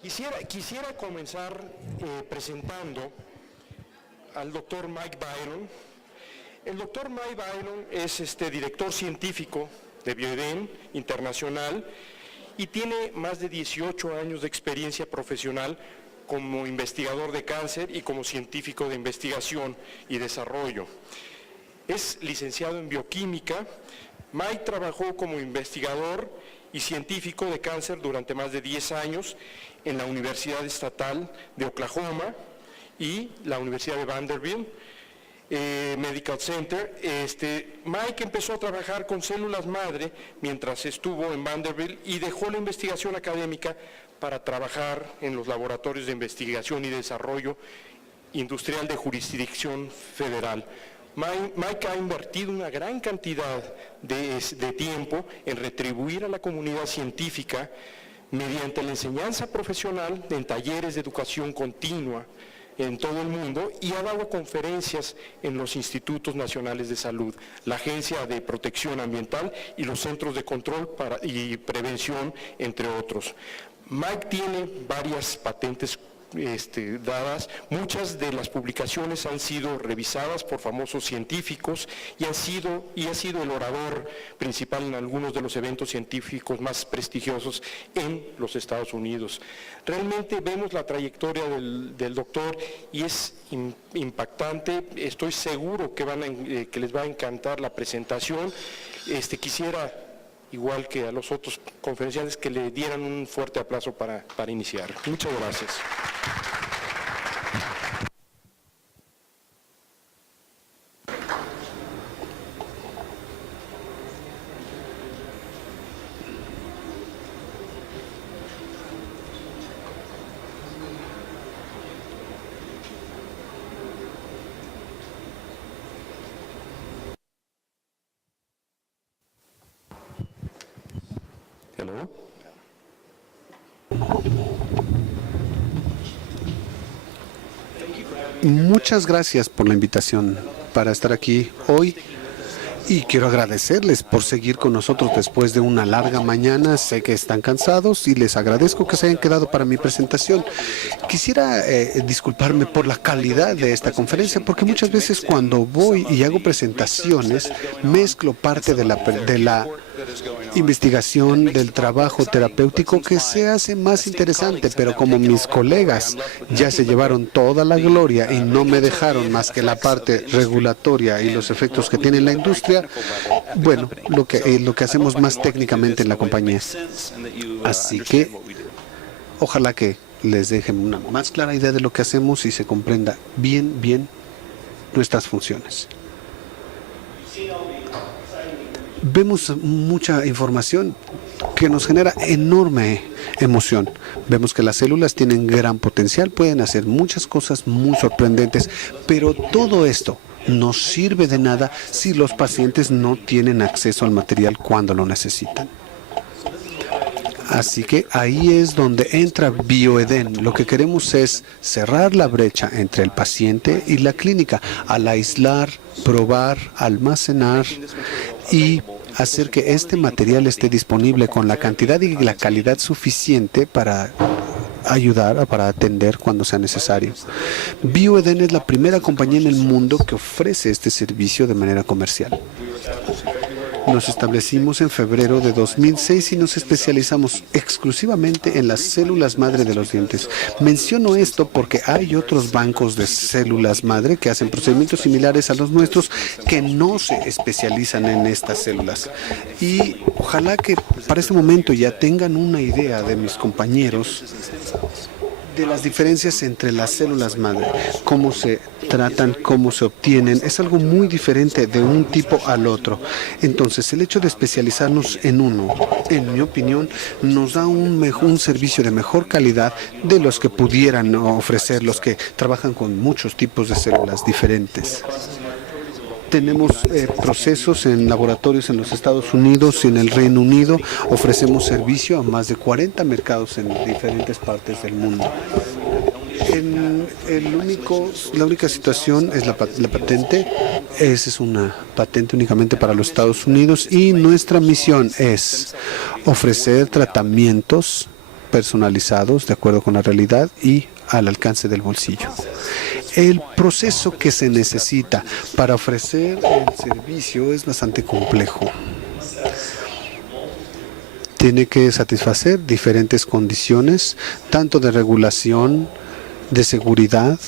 Quisiera comenzar presentando al doctor Mike Byron. El doctor Mike Byron es director científico de Bioeden Internacional y tiene más de 18 años de experiencia profesional como investigador de cáncer y como científico de investigación y desarrollo. Es licenciado en bioquímica. Mike trabajó como investigador y científico de cáncer durante más de 10 años en la Universidad Estatal de Oklahoma y la Universidad de Vanderbilt Medical Center. Mike empezó a trabajar con células madre mientras estuvo en Vanderbilt y dejó la investigación académica para trabajar en los laboratorios de investigación y desarrollo industrial de jurisdicción federal. Mike ha invertido una gran cantidad de tiempo en retribuir a la comunidad científica mediante la enseñanza profesional en talleres de educación continua en todo el mundo y ha dado conferencias en los institutos nacionales de salud, la Agencia de Protección Ambiental y los Centros de Control y Prevención, entre otros. Mike tiene varias patentes dadas. Muchas de las publicaciones han sido revisadas por famosos científicos y ha sido el orador principal en algunos de los eventos científicos más prestigiosos en los Estados Unidos. Realmente vemos la trayectoria del doctor y es impactante. Estoy seguro que les va a encantar la presentación. Quisiera, igual que a los otros conferenciantes, que le dieran un fuerte aplauso para iniciar. Muchas gracias. Hello. Muchas gracias por la invitación para estar aquí hoy y quiero agradecerles por seguir con nosotros después de una larga mañana. Sé que están cansados y les agradezco que se hayan quedado para mi presentación. Quisiera disculparme por la calidad de esta conferencia porque muchas veces cuando voy y hago presentaciones mezclo parte de la investigación del trabajo terapéutico que se hace más interesante, pero como mis colegas ya se llevaron toda la gloria y no me dejaron más que la parte regulatoria y los efectos que tiene la industria, bueno, lo que hacemos más técnicamente en la compañía. Así que ojalá que les dejen una más clara idea de lo que hacemos y se comprenda bien nuestras funciones. Vemos mucha información que nos genera enorme emoción. Vemos que las células tienen gran potencial, pueden hacer muchas cosas muy sorprendentes, pero todo esto no sirve de nada si los pacientes no tienen acceso al material cuando lo necesitan. Así que ahí es donde entra Bioeden. Lo que queremos es cerrar la brecha entre el paciente y la clínica, al aislar, probar, almacenar y hacer que este material esté disponible con la cantidad y la calidad suficiente para ayudar, para atender cuando sea necesario. Bioeden es la primera compañía en el mundo que ofrece este servicio de manera comercial. Nos establecimos en febrero de 2006 y nos especializamos exclusivamente en las células madre de los dientes. Menciono esto porque hay otros bancos de células madre que hacen procedimientos similares a los nuestros que no se especializan en estas células. Y ojalá que para este momento ya tengan una idea de mis compañeros de las diferencias entre las células madre, cómo se tratan, cómo se obtienen, es algo muy diferente de un tipo al otro. Entonces, el hecho de especializarnos en uno, en mi opinión, nos da un servicio de mejor calidad de los que pudieran ofrecer los que trabajan con muchos tipos de células diferentes. Tenemos procesos en laboratorios en los Estados Unidos y en el Reino Unido. Ofrecemos servicio a más de 40 mercados en diferentes partes del mundo. La única situación es la patente. Esa es una patente únicamente para los Estados Unidos y nuestra misión es ofrecer tratamientos personalizados de acuerdo con la realidad y al alcance del bolsillo. El proceso que se necesita para ofrecer el servicio es bastante complejo. Tiene que satisfacer diferentes condiciones, tanto de regulación, de seguridad.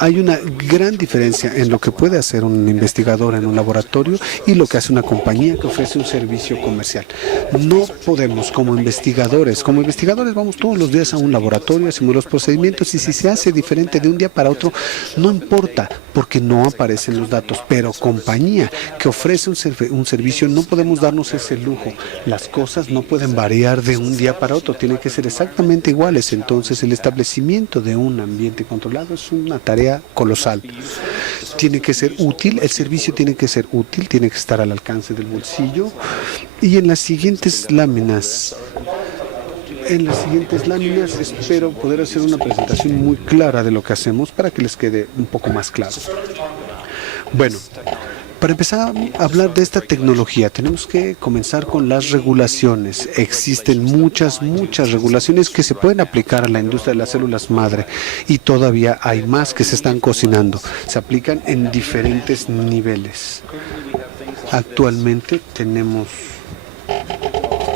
Hay una gran diferencia en lo que puede hacer un investigador en un laboratorio y lo que hace una compañía que ofrece un servicio comercial. No podemos, como investigadores vamos todos los días a un laboratorio, hacemos los procedimientos y si se hace diferente de un día para otro, no importa porque no aparecen los datos. Pero compañía que ofrece un servicio, no podemos darnos ese lujo. Las cosas no pueden variar de un día para otro, tienen que ser exactamente iguales. Entonces, el establecimiento de un ambiente controlado es una tarea colosal. Tiene que ser útil, el servicio tiene que ser útil, tiene que estar al alcance del bolsillo. Y en las siguientes láminas espero poder hacer una presentación muy clara de lo que hacemos para que les quede un poco más claro. Bueno, para empezar a hablar de esta tecnología, tenemos que comenzar con las regulaciones. Existen muchas regulaciones que se pueden aplicar a la industria de las células madre y todavía hay más que se están cocinando. Se aplican en diferentes niveles. Actualmente tenemos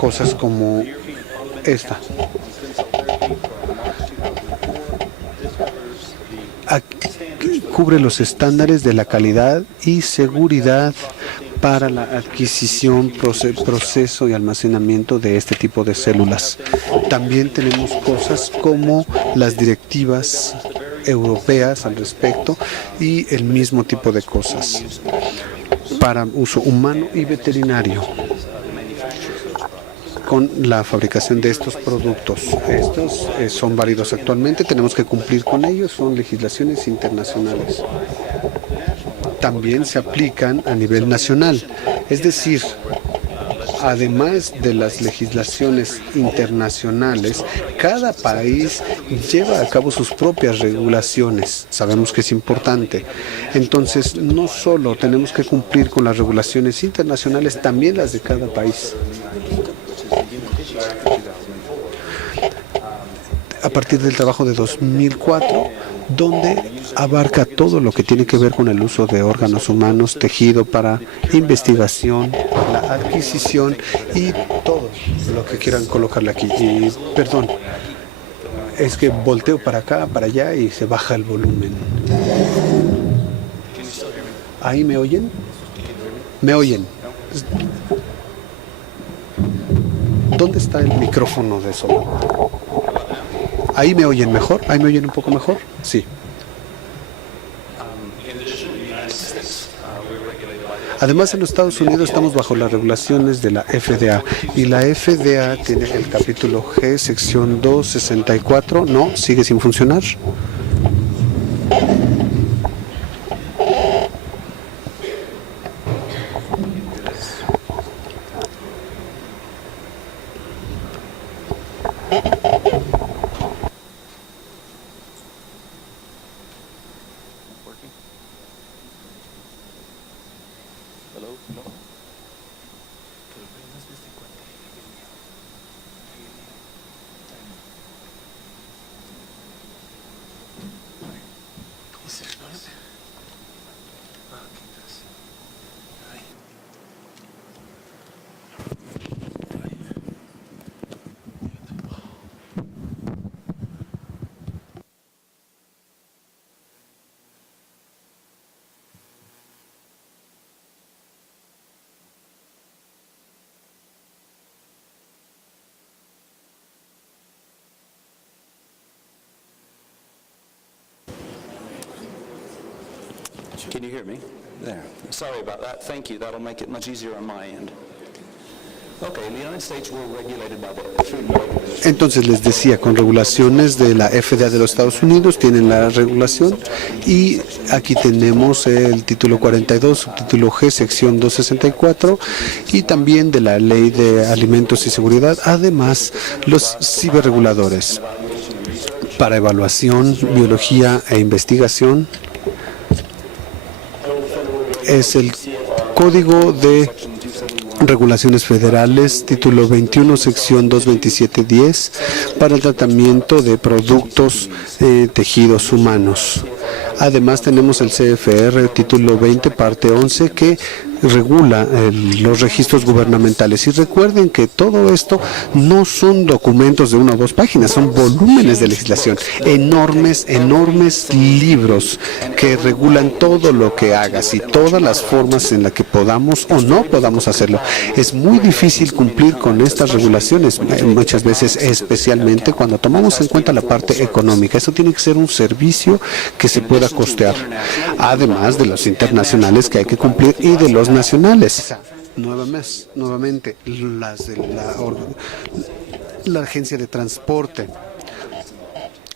cosas como esta. Cubre los estándares de la calidad y seguridad para la adquisición, proceso y almacenamiento de este tipo de células. También tenemos cosas como las directivas europeas al respecto y el mismo tipo de cosas para uso humano y veterinario con la fabricación de estos productos. Estos son válidos actualmente, tenemos que cumplir con ellos, son legislaciones internacionales. También se aplican a nivel nacional, es decir, además de las legislaciones internacionales, cada país lleva a cabo sus propias regulaciones. Sabemos que es importante. Entonces, no solo tenemos que cumplir con las regulaciones internacionales, también las de cada país. A partir del trabajo de 2004, donde abarca todo lo que tiene que ver con el uso de órganos humanos, tejido para investigación, la adquisición y todo lo que quieran colocarle aquí. Y perdón, es que volteo para acá, para allá y se baja el volumen. ¿Ahí me oyen? ¿Me oyen? ¿Dónde está el micrófono de solo? ¿Ahí me oyen mejor? ¿Ahí me oyen un poco mejor? Sí. Además, en los Estados Unidos estamos bajo las regulaciones de la FDA y la FDA tiene el capítulo G, sección 264. ¿No? ¿Sigue sin funcionar? Can you hear me? There. Sorry about that. Thank you. That'll make it much easier on my end. Okay, in the United States we're regulated by the Food and Drug Administration. Entonces les decía, con regulaciones de la FDA de los Estados Unidos, tienen la regulación y aquí tenemos el título 42, subtítulo G, sección 264 y también de la Ley de Alimentos y Seguridad, además los ciberreguladores para evaluación, biología e investigación. Es el Código de regulaciones federales, título 21, sección 227.10, para el tratamiento de productos tejidos humanos. Además tenemos el CFR, título 20, parte 11, que regula los registros gubernamentales. Y recuerden que todo esto no son documentos de 1 o 2 páginas, son volúmenes de legislación, enormes libros que regulan todo lo que hagas y todas las formas en las que podamos o no podamos hacerlo. Es muy difícil cumplir con estas regulaciones, muchas veces, especialmente cuando tomamos en cuenta la parte económica. Eso tiene que ser un servicio que se pueda costear, además de los internacionales que hay que cumplir y de los nacionales. Nuevamente, las de la Agencia de Transporte,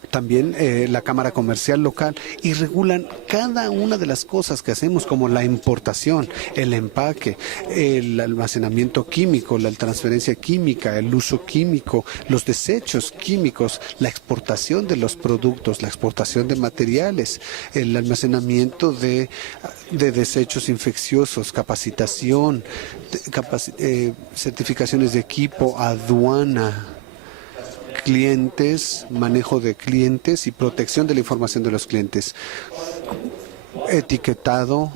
también la Cámara Comercial local, y regulan cada una de las cosas que hacemos, como la importación, el empaque, el almacenamiento químico, la transferencia química, el uso químico, los desechos químicos, la exportación de los productos, la exportación de materiales, el almacenamiento de desechos infecciosos, capacitación, certificaciones de equipo, aduana, clientes, manejo de clientes y protección de la información de los clientes, etiquetado,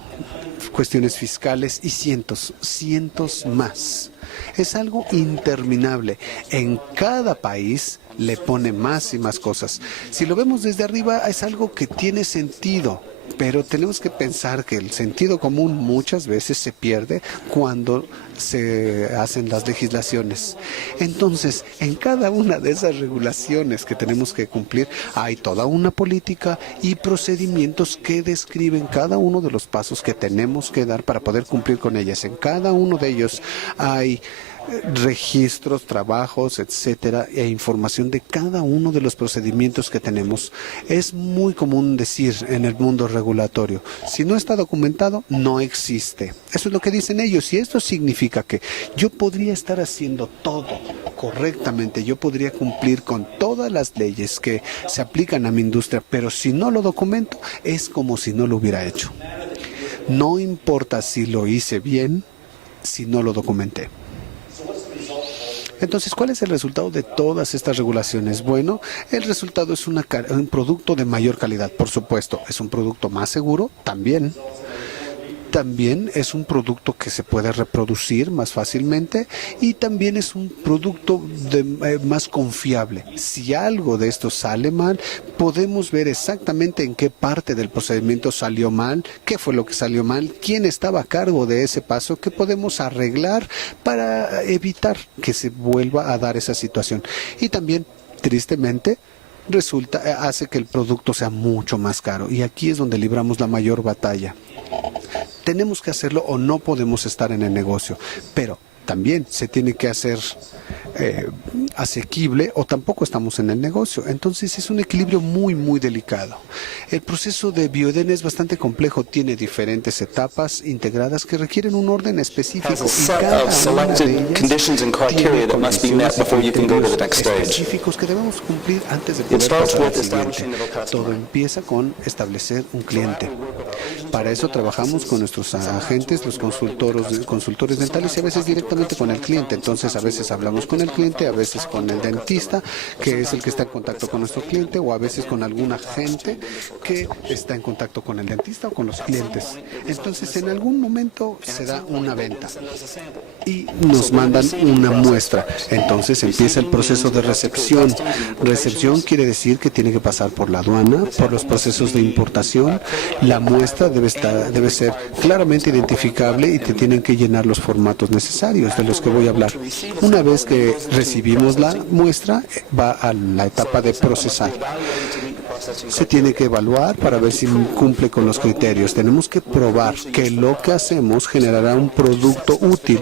cuestiones fiscales y cientos más. Es algo interminable. En cada país le pone más y más cosas. Si lo vemos desde arriba, es algo que tiene sentido, pero tenemos que pensar que el sentido común muchas veces se pierde cuando se hacen las legislaciones. Entonces, en cada una de esas regulaciones que tenemos que cumplir, hay toda una política y procedimientos que describen cada uno de los pasos que tenemos que dar para poder cumplir con ellas. En cada uno de ellos hay registros, trabajos, etcétera, e información de cada uno de los procedimientos que tenemos. Es muy común decir en el mundo regulatorio, si no está documentado, no existe. Eso es lo que dicen ellos, y esto significa que yo podría estar haciendo todo correctamente, yo podría cumplir con todas las leyes que se aplican a mi industria, pero si no lo documento, es como si no lo hubiera hecho. No importa si lo hice bien, si no lo documenté. Entonces, ¿cuál es el resultado de todas estas regulaciones? Bueno, el resultado es un producto de mayor calidad, por supuesto. Es un producto más seguro, también. También es un producto que se puede reproducir más fácilmente, y también es un producto más confiable. Si algo de esto sale mal, podemos ver exactamente en qué parte del procedimiento salió mal, qué fue lo que salió mal, quién estaba a cargo de ese paso, qué podemos arreglar para evitar que se vuelva a dar esa situación. Y también, tristemente, hace que el producto sea mucho más caro, y aquí es donde libramos la mayor batalla. Tenemos que hacerlo o no podemos estar en el negocio, pero también se tiene que hacer asequible o tampoco estamos en el negocio. Entonces es un equilibrio muy delicado. El proceso de Bioeden es bastante complejo, tiene diferentes etapas integradas que requieren un orden específico, y cada una de ellas tiene condiciones y criterios específicos que debemos cumplir antes de poder pasar al siguiente. Todo empieza con establecer un cliente. Para eso trabajamos con nuestros agentes, los consultores dentales, y a veces directamente con el cliente. Entonces a veces hablamos con el cliente, a veces con el dentista, que es el que está en contacto con nuestro cliente, o a veces con algún agente que está en contacto con el dentista o con los clientes. Entonces en algún momento se da una venta y nos mandan una muestra. Entonces empieza el proceso de recepción. Recepción quiere decir que tiene que pasar por la aduana, por los procesos de importación. La muestra debe ser claramente identificable y te tienen que llenar los formatos necesarios de los que voy a hablar. Una vez que recibimos la muestra, va a la etapa de procesar. Se tiene que evaluar para ver si cumple con los criterios. Tenemos que probar que lo que hacemos generará un producto útil.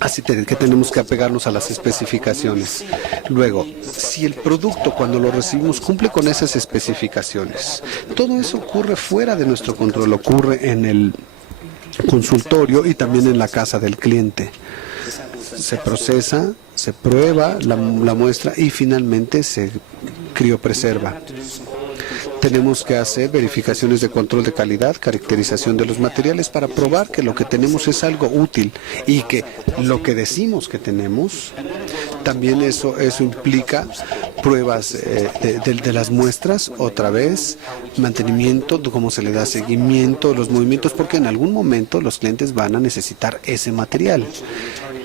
Así que tenemos que apegarnos a las especificaciones. Luego, si el producto cuando lo recibimos cumple con esas especificaciones, todo eso ocurre fuera de nuestro control, ocurre en el consultorio y también en la casa del cliente. Se procesa, se prueba la muestra y finalmente se criopreserva. Tenemos que hacer verificaciones de control de calidad, caracterización de los materiales para probar que lo que tenemos es algo útil y que lo que decimos que tenemos, también eso implica pruebas de las muestras, otra vez, mantenimiento, de cómo se le da seguimiento, los movimientos, porque en algún momento los clientes van a necesitar ese material.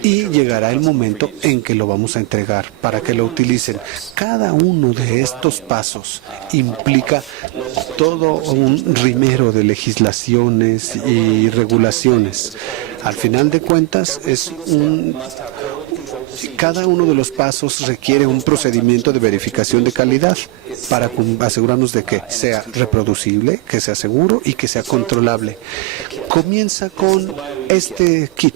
Y llegará el momento en que lo vamos a entregar para que lo utilicen. Cada uno de estos pasos implica todo un rimero de legislaciones y regulaciones. Al final de cuentas, cada uno de los pasos requiere un procedimiento de verificación de calidad para asegurarnos de que sea reproducible, que sea seguro y que sea controlable. Comienza con este kit.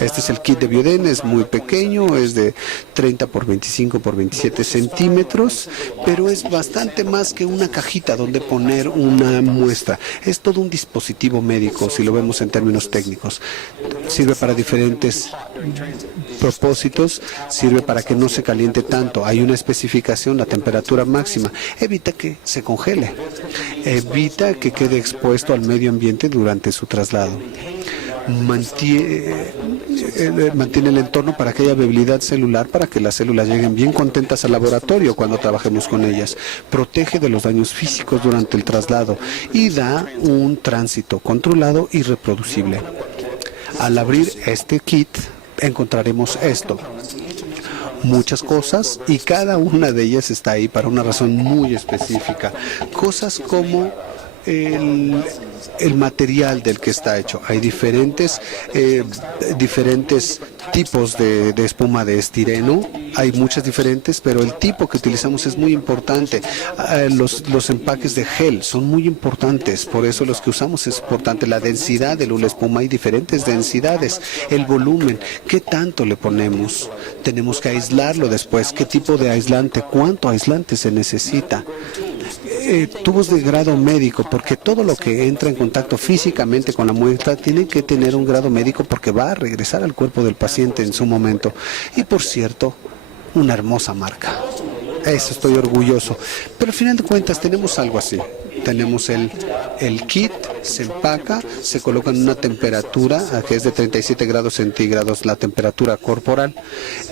Este es el kit de Bioden, es muy pequeño, es de 30 por 25 por 27 centímetros, pero es bastante más que una cajita donde poner una muestra. Es todo un dispositivo médico, si lo vemos en términos técnicos. Sirve para diferentes propósitos, sirve para que no se caliente tanto. Hay una especificación, la temperatura máxima. Evita que se congele, evita que quede expuesto al medio ambiente durante su traslado. Mantiene el entorno para que haya viabilidad celular, para que las células lleguen bien contentas al laboratorio cuando trabajemos con ellas. Protege de los daños físicos durante el traslado y da un tránsito controlado y reproducible. Al abrir este kit encontraremos esto. Muchas cosas y cada una de ellas está ahí para una razón muy específica. Cosas como el material del que está hecho. Hay diferentes tipos de espuma de estireno. Hay muchas diferentes, pero el tipo que utilizamos es muy importante. Los empaques de gel son muy importantes, por eso los que usamos es importante. La densidad de la espuma, hay diferentes densidades. El volumen, ¿qué tanto le ponemos? Tenemos que aislarlo después. ¿Qué tipo de aislante? ¿Cuánto aislante se necesita? Tubos de grado médico, porque todo lo que entra en contacto físicamente con la muestra tiene que tener un grado médico porque va a regresar al cuerpo del paciente en su momento. Y por cierto, una hermosa marca. Eso estoy orgulloso. Pero al final de cuentas tenemos algo así. Tenemos el kit, se empaca, se coloca en una temperatura que es de 37 grados centígrados, la temperatura corporal.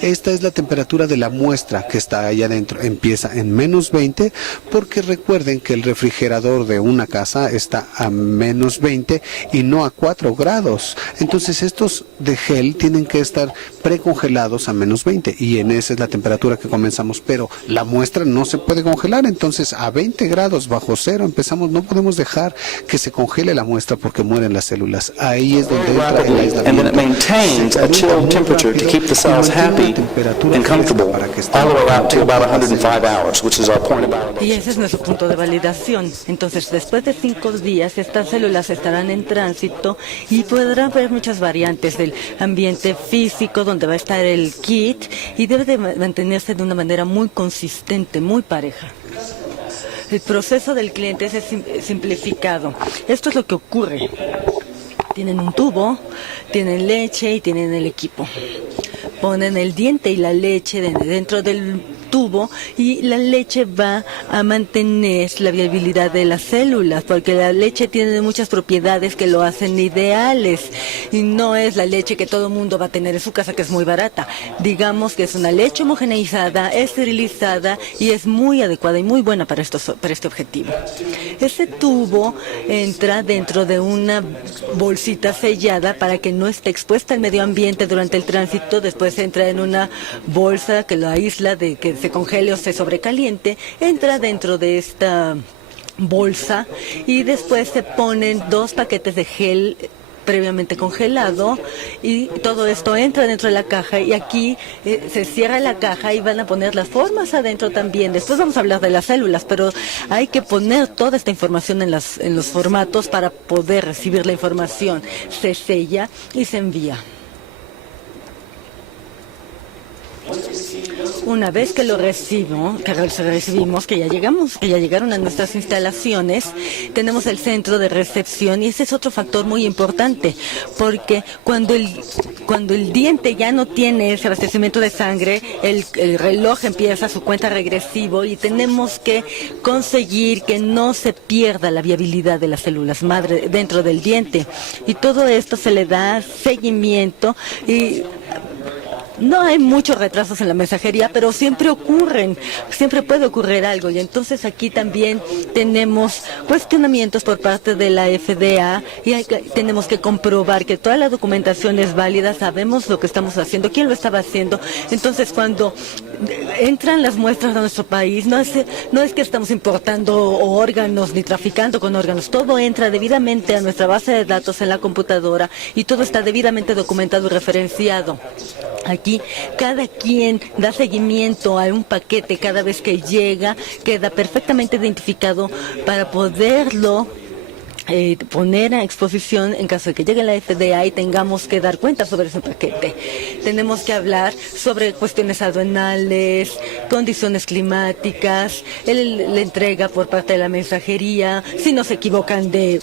Esta es la temperatura de la muestra que está allá adentro. Empieza en menos 20 porque recuerden que el refrigerador de una casa está a menos 20 y no a 4 grados. Entonces estos de gel tienen que estar precongelados a menos 20 y en esa es la temperatura que comenzamos. Pero la muestra no se puede congelar, entonces a 20 grados bajo cero empezamos. No podemos dejar que se congele la muestra porque mueren las células. Ahí es donde entra el aislamiento. And then it maintains a chill temperature to keep the cells happy and comfortable all the way out to about 105 hours, which is our point of validation. Y ese es nuestro punto de validación. Entonces, después de 5 días, estas células estarán en tránsito y podrá haber muchas variantes del ambiente físico donde va a estar el kit y debe de mantenerse de una manera muy consistente, muy pareja. El proceso del cliente es simplificado. Esto es lo que ocurre. Tienen un tubo, tienen leche y tienen el equipo. Ponen el diente y la leche dentro del tubo y la leche va a mantener la viabilidad de las células porque la leche tiene muchas propiedades que lo hacen ideales y no es la leche que todo el mundo va a tener en su casa, que es muy barata. Digamos que es una leche homogeneizada, esterilizada y es muy adecuada y muy buena para este objetivo. Ese tubo entra dentro de una bolsita sellada para que no esté expuesta al medio ambiente durante el tránsito. Después entra en una bolsa que lo aísla de que se congele o se sobrecaliente, entra dentro de esta bolsa y después se ponen 2 paquetes de gel previamente congelado y todo esto entra dentro de la caja y aquí se cierra la caja y van a poner las formas adentro también. Después vamos a hablar de las células, pero hay que poner toda esta información en los formatos para poder recibir la información. Se sella y se envía. Una vez que lo recibimos, que ya llegaron a nuestras instalaciones, tenemos el centro de recepción y ese es otro factor muy importante, porque cuando el diente ya no tiene ese abastecimiento de sangre, el reloj empieza su cuenta regresivo y tenemos que conseguir que no se pierda la viabilidad de las células madre dentro del diente. Y todo esto se le da seguimiento y no hay muchos retrasos en la mensajería, pero siempre puede ocurrir algo. Y entonces aquí también tenemos cuestionamientos por parte de la FDA y tenemos que comprobar que toda la documentación es válida, sabemos lo que estamos haciendo, quién lo estaba haciendo. Entonces cuando entran las muestras a nuestro país, no es que estamos importando órganos ni traficando con órganos, todo entra debidamente a nuestra base de datos en la computadora y todo está debidamente documentado y referenciado. Aquí cada quien da seguimiento a un paquete cada vez que llega, queda perfectamente identificado para poderlo poner a exposición en caso de que llegue la FDA y tengamos que dar cuenta sobre ese paquete. Tenemos que hablar sobre cuestiones aduanales, condiciones climáticas, la entrega por parte de la mensajería, si nos equivocan de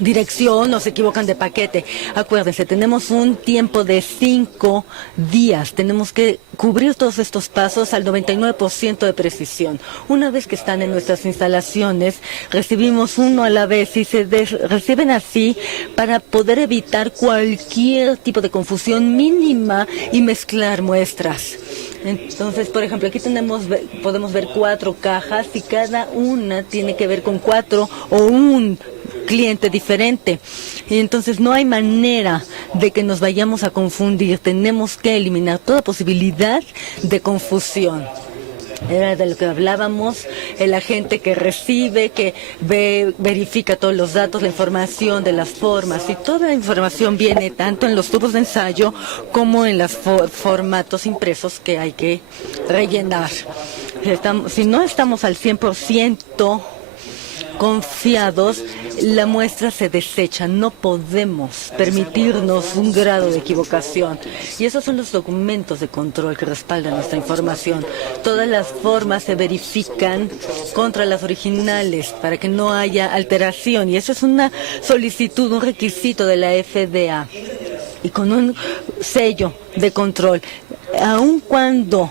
dirección, no se equivocan de paquete. Acuérdense, tenemos un tiempo de 5 días. Tenemos que cubrir todos estos pasos al 99% de precisión. Una vez que están en nuestras instalaciones, recibimos uno a la vez y se reciben así para poder evitar cualquier tipo de confusión mínima y mezclar muestras. Entonces, por ejemplo, aquí podemos ver 4 cajas y cada una tiene que ver con 4 o un cliente diferente. Y entonces no hay manera de que nos vayamos a confundir. Tenemos que eliminar toda posibilidad de confusión. Era de lo que hablábamos, el agente que recibe, que verifica todos los datos, la información de las formas, y toda la información viene tanto en los tubos de ensayo como en los formatos impresos que hay que rellenar. Si no estamos al 100% confiados, la muestra se desecha. No podemos permitirnos un grado de equivocación. Y esos son los documentos de control que respaldan nuestra información. Todas las formas se verifican contra las originales para que no haya alteración. Y eso es una solicitud, un requisito de la FDA. Y con un sello de control. Aun cuando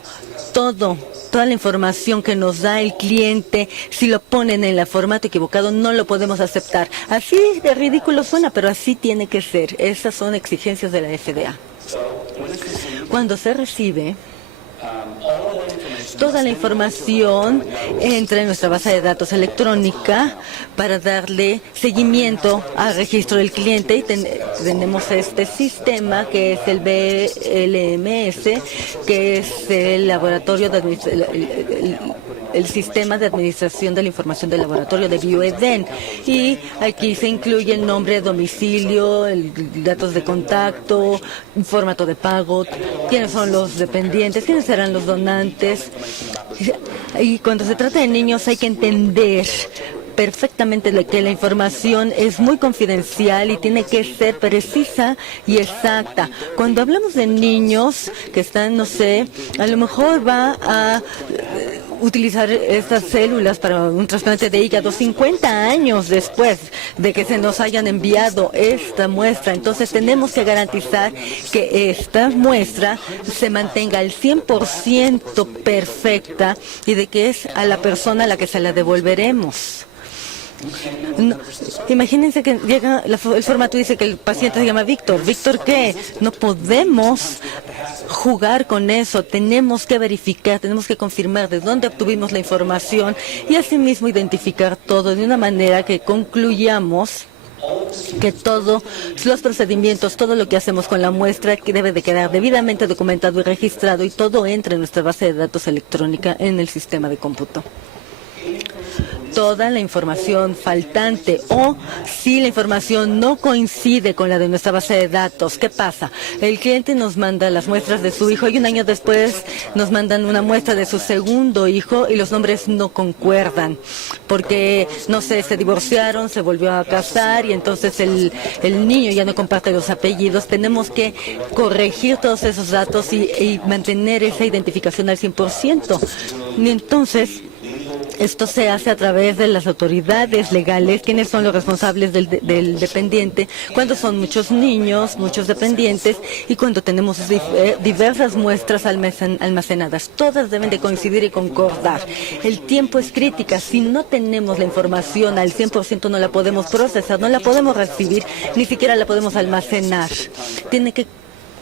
toda la información que nos da el cliente, si lo ponen en el formato equivocado, no lo podemos aceptar. Así de ridículo suena, pero así tiene que ser. Esas son exigencias de la FDA. Cuando se recibe, toda la información entra en nuestra base de datos electrónica para darle seguimiento al registro del cliente y tenemos este sistema que es el BLMS, que es el laboratorio el sistema de administración de la información del laboratorio de Bioeden, y aquí se incluye el nombre, domicilio, datos de contacto, formato de pago, quiénes son los dependientes, quiénes serán los donantes. Y cuando se trata de niños hay que entender perfectamente que la información es muy confidencial y tiene que ser precisa y exacta. Cuando hablamos de niños que están, no sé, a lo mejor va a utilizar estas células para un trasplante de hígado 50 años después de que se nos hayan enviado esta muestra. Entonces tenemos que garantizar que esta muestra se mantenga al 100% perfecta y de que es a la persona a la que se la devolveremos. No, imagínense que llega el formato dice que el paciente se llama Víctor. ¿Víctor qué? No podemos jugar con eso. Tenemos que verificar, tenemos que confirmar de dónde obtuvimos la información y asimismo identificar todo de una manera que concluyamos que todos los procedimientos, todo lo que hacemos con la muestra que debe de quedar debidamente documentado y registrado y todo entra en nuestra base de datos electrónica en el sistema de cómputo. toda la información faltante, o si la información no coincide con la de nuestra base de datos. ¿Qué pasa? El cliente nos manda las muestras de su hijo y un año después nos mandan una muestra de su segundo hijo y los nombres no concuerdan porque, no sé, se divorciaron, se volvió a casar y entonces el niño ya no comparte los apellidos. Tenemos que corregir todos esos datos y mantener esa identificación al 100%. Y entonces, esto se hace a través de las autoridades legales, quienes son los responsables del dependiente, cuando son muchos niños, muchos dependientes y cuando tenemos diversas muestras almacenadas. Todas deben de coincidir y concordar. El tiempo es crítica. Si no tenemos la información al 100%, no la podemos procesar, no la podemos recibir, ni siquiera la podemos almacenar. Tiene que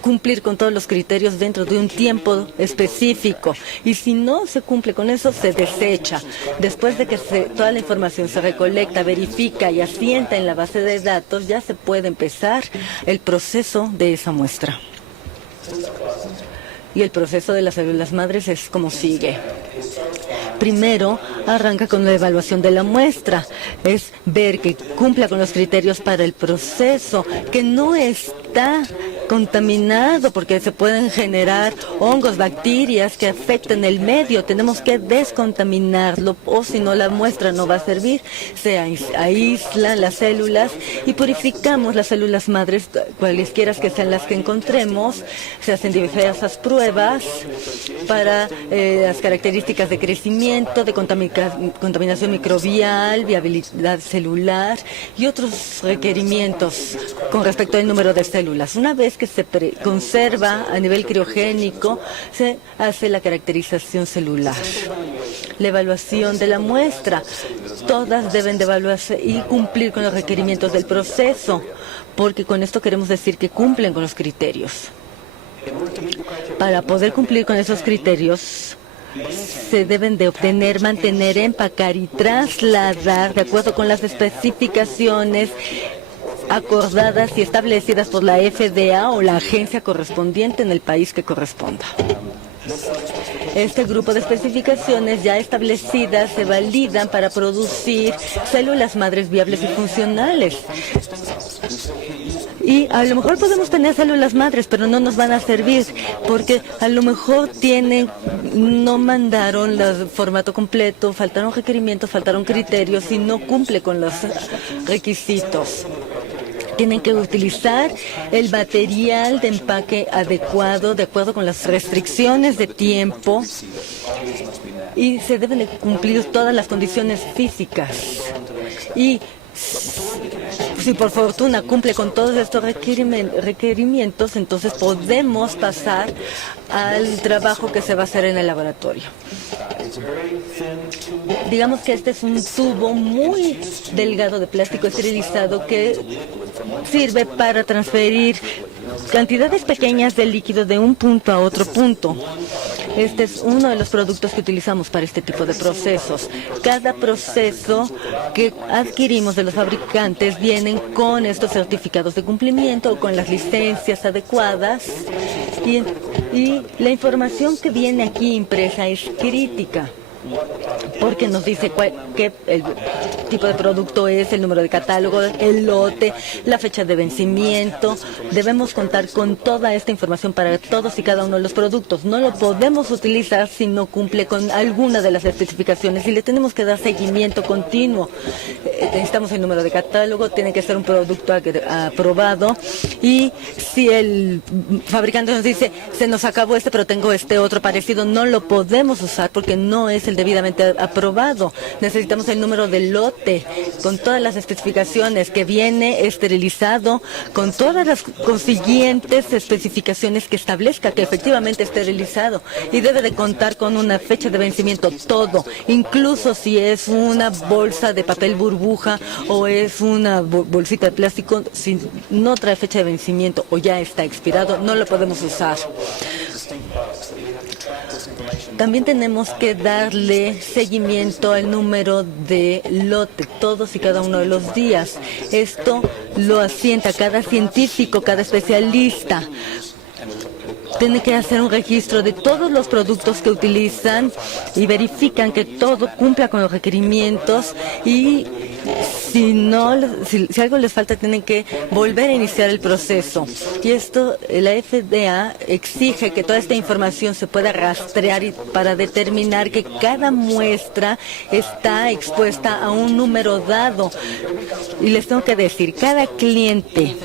cumplir con todos los criterios dentro de un tiempo específico, y si no se cumple con eso, se desecha. Después de que toda la información se recolecta, verifica y asienta en la base de datos, ya se puede empezar el proceso de esa muestra. Y el proceso de las células madres es como sigue. Primero, arranca con la evaluación de la muestra. Es ver que cumpla con los criterios para el proceso, que no está contaminado, porque se pueden generar hongos, bacterias que afecten el medio. Tenemos que descontaminarlo, o si no, la muestra no va a servir. Se aíslan las células y purificamos las células madres, cualesquiera que sean las que encontremos. Se hacen diversas pruebas para las características de crecimiento, de contaminación microbial, viabilidad celular y otros requerimientos con respecto al número de células. Una vez que se conserva a nivel criogénico, se hace la caracterización celular. La evaluación de la muestra. Todas deben de evaluarse y cumplir con los requerimientos del proceso, porque con esto queremos decir que cumplen con los criterios. Para poder cumplir con esos criterios, se deben de obtener, mantener, empacar y trasladar de acuerdo con las especificaciones acordadas y establecidas por la FDA o la agencia correspondiente en el país que corresponda. Este grupo de especificaciones ya establecidas se validan para producir células madres viables y funcionales. Y a lo mejor podemos tener células madres, pero no nos van a servir, porque a lo mejor no mandaron el formato completo, faltaron requerimientos, faltaron criterios y no cumple con los requisitos. Tienen que utilizar el material de empaque adecuado, de acuerdo con las restricciones de tiempo, y se deben de cumplir todas las condiciones físicas. Y si por fortuna cumple con todos estos requerimientos, entonces podemos pasar al trabajo que se va a hacer en el laboratorio. Digamos que este es un tubo muy delgado de plástico esterilizado que sirve para transferir cantidades pequeñas de líquido de un punto a otro punto. Este es uno de los productos que utilizamos para este tipo de procesos. Cada proceso que adquirimos de los fabricantes vienen con estos certificados de cumplimiento o con las licencias adecuadas, y la información que viene aquí impresa es crítica, porque nos dice qué el tipo de producto es, el número de catálogo, el lote, la fecha de vencimiento. Debemos contar con toda esta información para todos y cada uno de los productos. No lo podemos utilizar si no cumple con alguna de las especificaciones y le tenemos que dar seguimiento continuo. Necesitamos el número de catálogo, tiene que ser un producto aprobado, y si el fabricante nos dice, se nos acabó este pero tengo este otro parecido, no lo podemos usar porque no es el debidamente aprobado. Necesitamos el número del lote con todas las especificaciones, que viene esterilizado con todas las consiguientes especificaciones que establezca que efectivamente esterilizado, y debe de contar con una fecha de vencimiento, todo, incluso si es una bolsa de papel burbuja o es una bolsita de plástico. Si no trae fecha de vencimiento o ya está expirado, no lo podemos usar. También tenemos que darle seguimiento al número de lote todos y cada uno de los días. Esto lo asienta cada científico, cada especialista. tienen que hacer un registro de todos los productos que utilizan y verifican que todo cumpla con los requerimientos, y si algo les falta tienen que volver a iniciar el proceso. Y esto, la FDA exige que toda esta información se pueda rastrear para determinar que cada muestra está expuesta a un número dado. Y les tengo que decir, cada cliente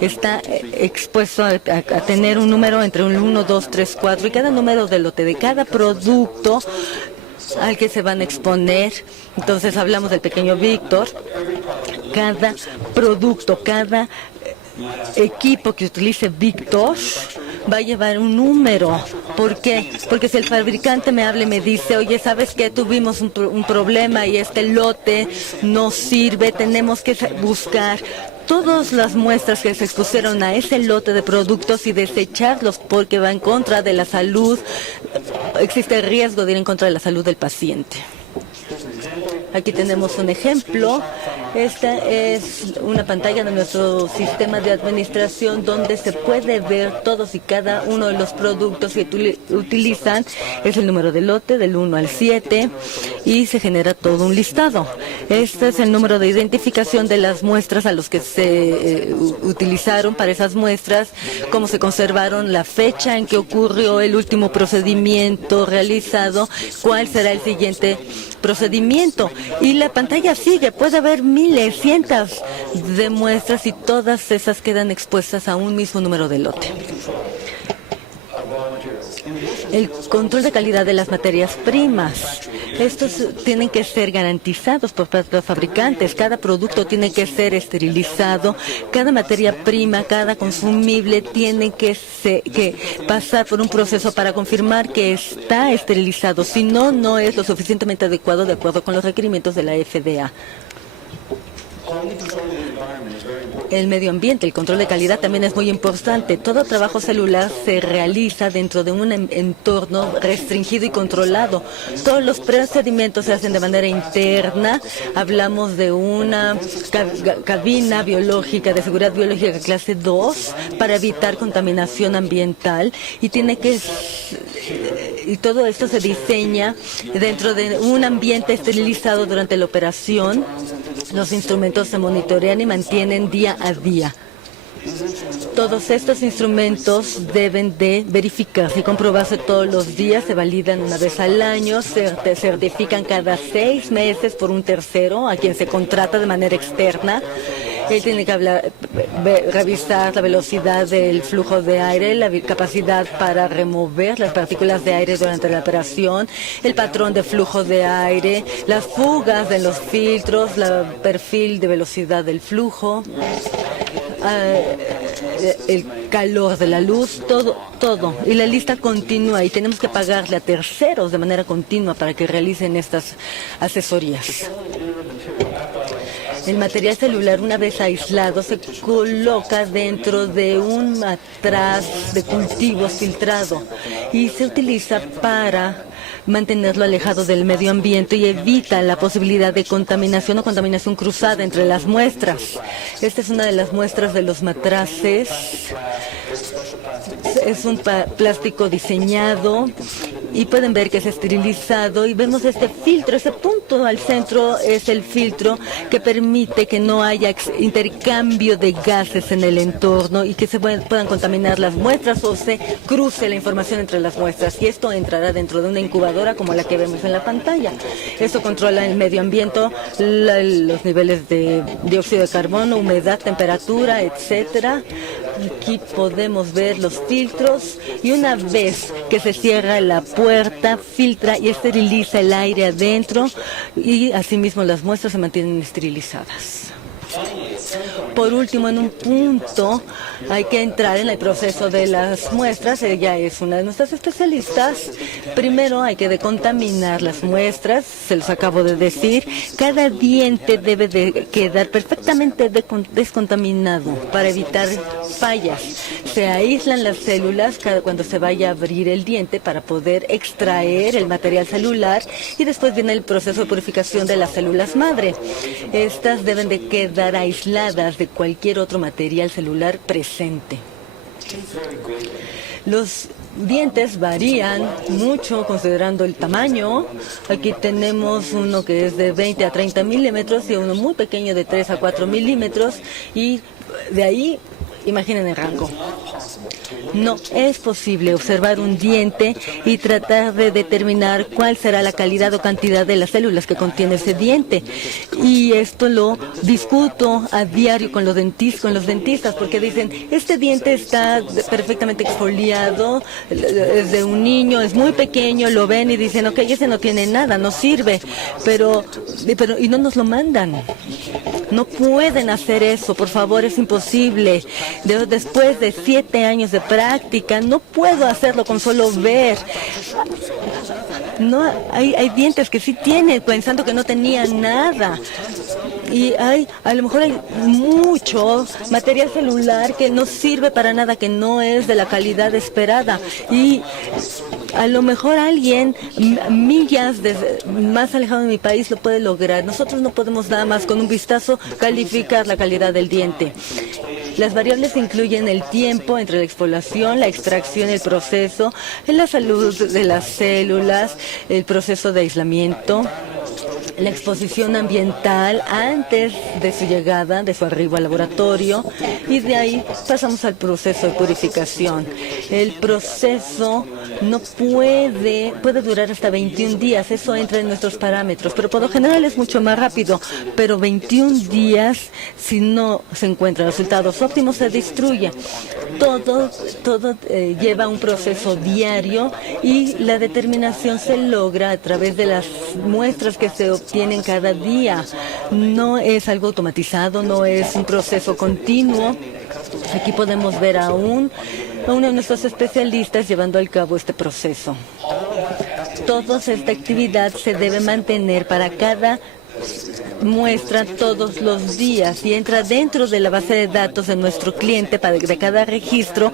está expuesto a tener un número entre un 1, 2, 3, 4, y cada número de lote de cada producto al que se van a exponer. Entonces hablamos del pequeño Víctor. Cada producto, cada equipo que utilice Víctor va a llevar un número. ¿Por qué? Porque si el fabricante me habla y me dice, oye, ¿sabes qué? Tuvimos un problema y este lote no sirve, tenemos que buscar todas las muestras que se expusieron a ese lote de productos y desecharlos porque va en contra de la salud. Existe el riesgo de ir en contra de la salud del paciente. Aquí tenemos un ejemplo. Esta es una pantalla de nuestro sistema de administración donde se puede ver todos y cada uno de los productos que utilizan. Es el número de lote del 1 al 7 y se genera todo un listado. Este es el número de identificación de las muestras a los que se utilizaron para esas muestras, cómo se conservaron, la fecha en que ocurrió el último procedimiento realizado, cuál será el siguiente procedimiento. Y la pantalla sigue, puede haber miles, cientos de muestras y todas esas quedan expuestas a un mismo número de lote. El control de calidad de las materias primas. Estos tienen que ser garantizados por los fabricantes. Cada producto tiene que ser esterilizado. Cada materia prima, cada consumible tiene que pasar por un proceso para confirmar que está esterilizado. Si no, no es lo suficientemente adecuado de acuerdo con los requerimientos de la FDA. El medio ambiente, el control de calidad también es muy importante. Todo trabajo celular se realiza dentro de un entorno restringido y controlado. Todos los procedimientos se hacen de manera interna. Hablamos de una cabina biológica, de seguridad biológica clase 2, para evitar contaminación ambiental. Y todo esto se diseña dentro de un ambiente esterilizado durante la operación. Los instrumentos se monitorean y mantienen día a día. Todos estos instrumentos deben de verificarse y comprobarse todos los días, se validan una vez al año, se certifican cada 6 meses por un tercero a quien se contrata de manera externa. Él tiene que revisar la velocidad del flujo de aire, la capacidad para remover las partículas de aire durante la operación, el patrón de flujo de aire, las fugas de los filtros, el perfil de velocidad del flujo, el calor de la luz, todo. Y la lista continúa y tenemos que pagarle a terceros de manera continua para que realicen estas asesorías. El material celular, una vez aislado, se coloca dentro de un matraz de cultivos filtrado y se utiliza para mantenerlo alejado del medio ambiente y evita la posibilidad de contaminación o contaminación cruzada entre las muestras. Esta es una de las muestras de los matraces. Es un plástico diseñado y pueden ver que es esterilizado y vemos este filtro, ese punto al centro es el filtro que permite que no haya intercambio de gases en el entorno y que se puedan contaminar las muestras o se cruce la información entre las muestras, y esto entrará dentro de una incubadora como la que vemos en la pantalla. Esto controla el medio ambiente, los niveles de dióxido de carbono, humedad, temperatura, etcétera. Aquí podemos ver los filtros y una vez que se cierra la puerta, filtra y esteriliza el aire adentro y asimismo las muestras se mantienen esterilizadas. Por último, en un punto, hay que entrar en el proceso de las muestras. Ella es una de nuestras especialistas. Primero hay que decontaminar las muestras, se los acabo de decir. Cada diente debe de quedar perfectamente descontaminado para evitar fallas. Se aíslan las células cuando se vaya a abrir el diente para poder extraer el material celular y después viene el proceso de purificación de las células madre. Estas deben de quedar aisladas de cualquier otro material celular presente. Los dientes varían mucho considerando el tamaño. Aquí tenemos uno que es de 20 a 30 milímetros y uno muy pequeño de 3 a 4 milímetros, y de ahí imaginen el rango. No es posible observar un diente y tratar de determinar cuál será la calidad o cantidad de las células que contiene ese diente. Y esto lo discuto a diario con los dentistas, porque dicen, este diente está perfectamente exfoliado, es de un niño, es muy pequeño, lo ven y dicen, ok, ese no tiene nada, no sirve, pero y no nos lo mandan. No pueden hacer eso, por favor, es imposible. Después de 7 años de práctica, no puedo hacerlo con solo ver. No, hay dientes que sí tienen, pensando que no tenían nada. Y a lo mejor hay mucho material celular que no sirve para nada, que no es de la calidad esperada. Y a lo mejor alguien millas más alejado de mi país lo puede lograr. Nosotros no podemos nada más con un vistazo calificar la calidad del diente. Las variables incluyen el tiempo entre la exfoliación, la extracción, el proceso, la salud de las células, el proceso de aislamiento, la exposición ambiental antes de su llegada, de su arribo al laboratorio, y de ahí pasamos al proceso de purificación. El proceso no puede durar hasta 21 días, eso entra en nuestros parámetros, pero por lo general es mucho más rápido, pero 21 días, si no se encuentran resultados óptimos, se destruye. Todo lleva un proceso diario y la determinación se logra a través de las muestras que se obtienen cada día. No es algo automatizado, no es un proceso continuo. Aquí podemos ver a uno de nuestros especialistas llevando a cabo este proceso. Toda esta actividad se debe mantener para cada muestra todos los días y entra dentro de la base de datos de nuestro cliente de cada registro,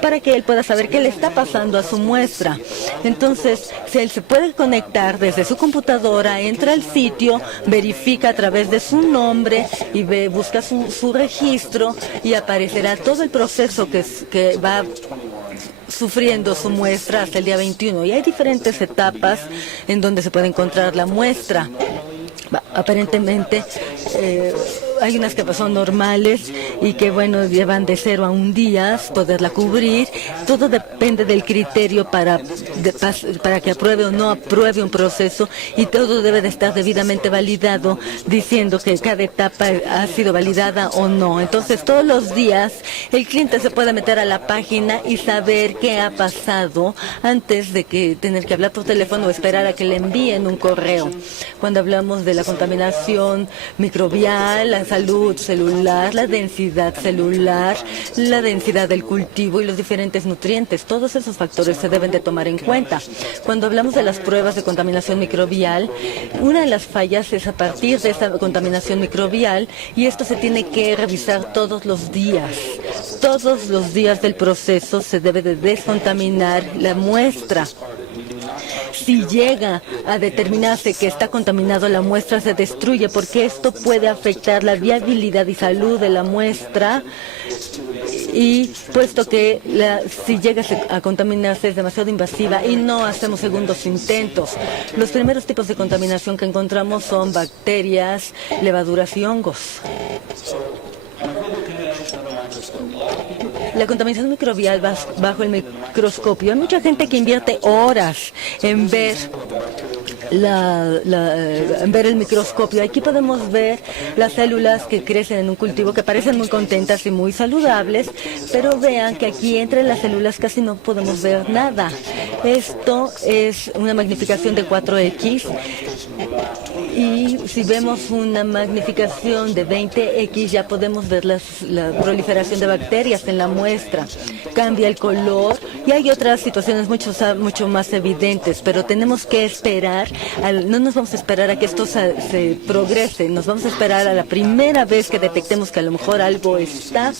para que él pueda saber qué le está pasando a su muestra. Entonces, si él se puede conectar desde su computadora, entra al sitio, verifica a través de su nombre y busca su registro, y aparecerá todo el proceso que va sufriendo su muestra hasta el día 21. Y hay diferentes etapas en donde se puede encontrar la muestra. Aparentemente hay unas que son normales y que, bueno, llevan de 0 a 1 día poderla cubrir. Todo depende del criterio para que apruebe o no apruebe un proceso, y todo debe de estar debidamente validado, diciendo que cada etapa ha sido validada o no. Entonces, todos los días el cliente se puede meter a la página y saber qué ha pasado antes de tener que hablar por teléfono o esperar a que le envíen un correo. Cuando hablamos de la contaminación microbial, la salud celular, la densidad celular, la densidad del cultivo y los diferentes nutrientes, todos esos factores se deben de tomar en cuenta. Cuando hablamos de las pruebas de contaminación microbial, una de las fallas es a partir de esta contaminación microbial, y esto se tiene que revisar todos los días. Todos los días del proceso se debe de descontaminar la muestra. Si llega a determinarse que está contaminado, la muestra se destruye, porque esto puede afectar la viabilidad y salud de la muestra, y puesto que si llega a contaminarse es demasiado invasiva y no hacemos segundos intentos. Los primeros tipos de contaminación que encontramos son bacterias, levaduras y hongos. La contaminación microbial bajo el microscopio. Hay mucha gente que invierte horas en ver el microscopio. Aquí podemos ver las células que crecen en un cultivo, que parecen muy contentas y muy saludables, pero vean que aquí entre las células casi no podemos ver nada. Esto es una magnificación de 4X, y si vemos una magnificación de 20X ya podemos ver la proliferación de bacterias en la muestra. Cambia el color, y hay otras situaciones mucho más evidentes, pero tenemos que esperar. No nos vamos a esperar a que esto se progrese, nos vamos a esperar a la primera vez que detectemos que a lo mejor algo está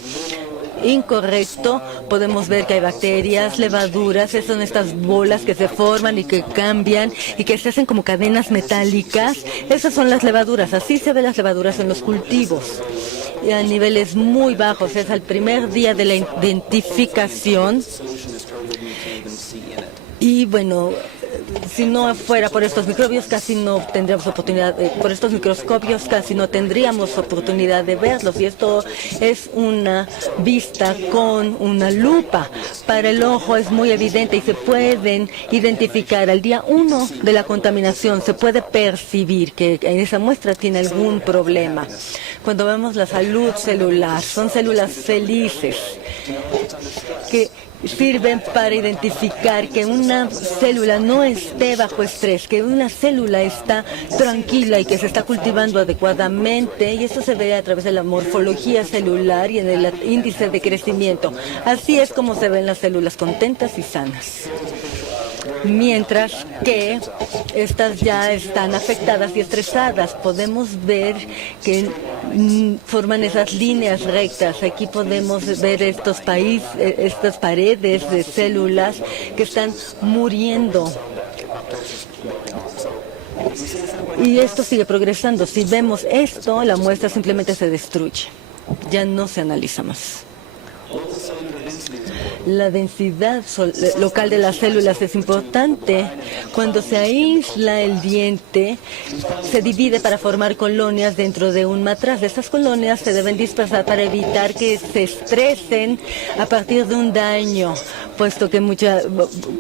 incorrecto. Podemos ver que hay bacterias, levaduras, son estas bolas que se forman y que cambian y que se hacen como cadenas metálicas. Esas son las levaduras, así se ven las levaduras en los cultivos. a niveles muy bajos. Es el primer día de la identificación. Y bueno, si no fuera por estos microbios, casi no tendríamos oportunidad, por estos microscopios casi no tendríamos oportunidad de verlos. Y esto es una vista con una lupa. Para el ojo es muy evidente y se pueden identificar al día 1 de la contaminación. Se puede percibir que esa muestra tiene algún problema. Cuando vemos la salud celular, son células felices que sirven para identificar que una célula no esté bajo estrés, que una célula está tranquila y que se está cultivando adecuadamente, y esto se ve a través de la morfología celular y en el índice de crecimiento. Así es como se ven las células contentas y sanas. Mientras que estas ya están afectadas y estresadas, podemos ver que forman esas líneas rectas. Aquí podemos ver estas paredes de células que están muriendo. Y esto sigue progresando. Si vemos esto, la muestra simplemente se destruye. Ya no se analiza más. La densidad local de las células es importante. Cuando se aísla el diente, se divide para formar colonias dentro de un matraz. Estas colonias se deben dispersar para evitar que se estresen a partir de un daño, puesto que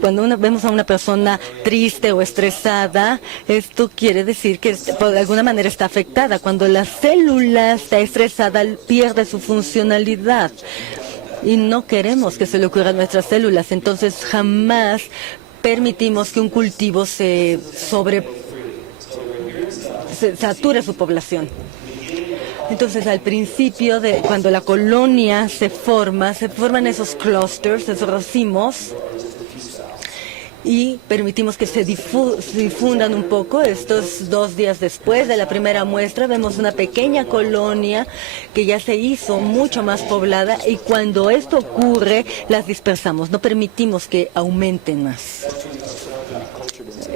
cuando vemos a una persona triste o estresada, esto quiere decir que de alguna manera está afectada. Cuando la célula está estresada, pierde su funcionalidad. Y no queremos que se le ocurra a nuestras células, entonces jamás permitimos que un cultivo se sature su población. Entonces, al principio, cuando la colonia se forman esos clusters, esos racimos, y permitimos que se difundan un poco. Estos 2 días después de la primera muestra vemos una pequeña colonia que ya se hizo mucho más poblada, y cuando esto ocurre las dispersamos, no permitimos que aumenten más.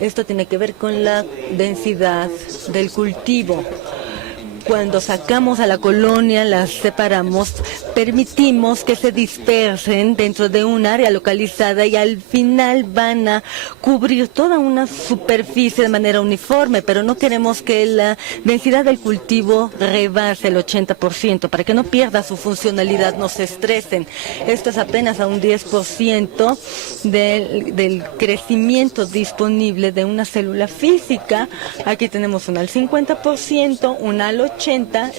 Esto tiene que ver con la densidad del cultivo. Cuando sacamos a la colonia, las separamos, permitimos que se dispersen dentro de un área localizada y al final van a cubrir toda una superficie de manera uniforme, pero no queremos que la densidad del cultivo rebase el 80% para que no pierda su funcionalidad, no se estresen. Esto es apenas a un 10% del crecimiento disponible de una célula física. Aquí tenemos una al 50%, una al 80%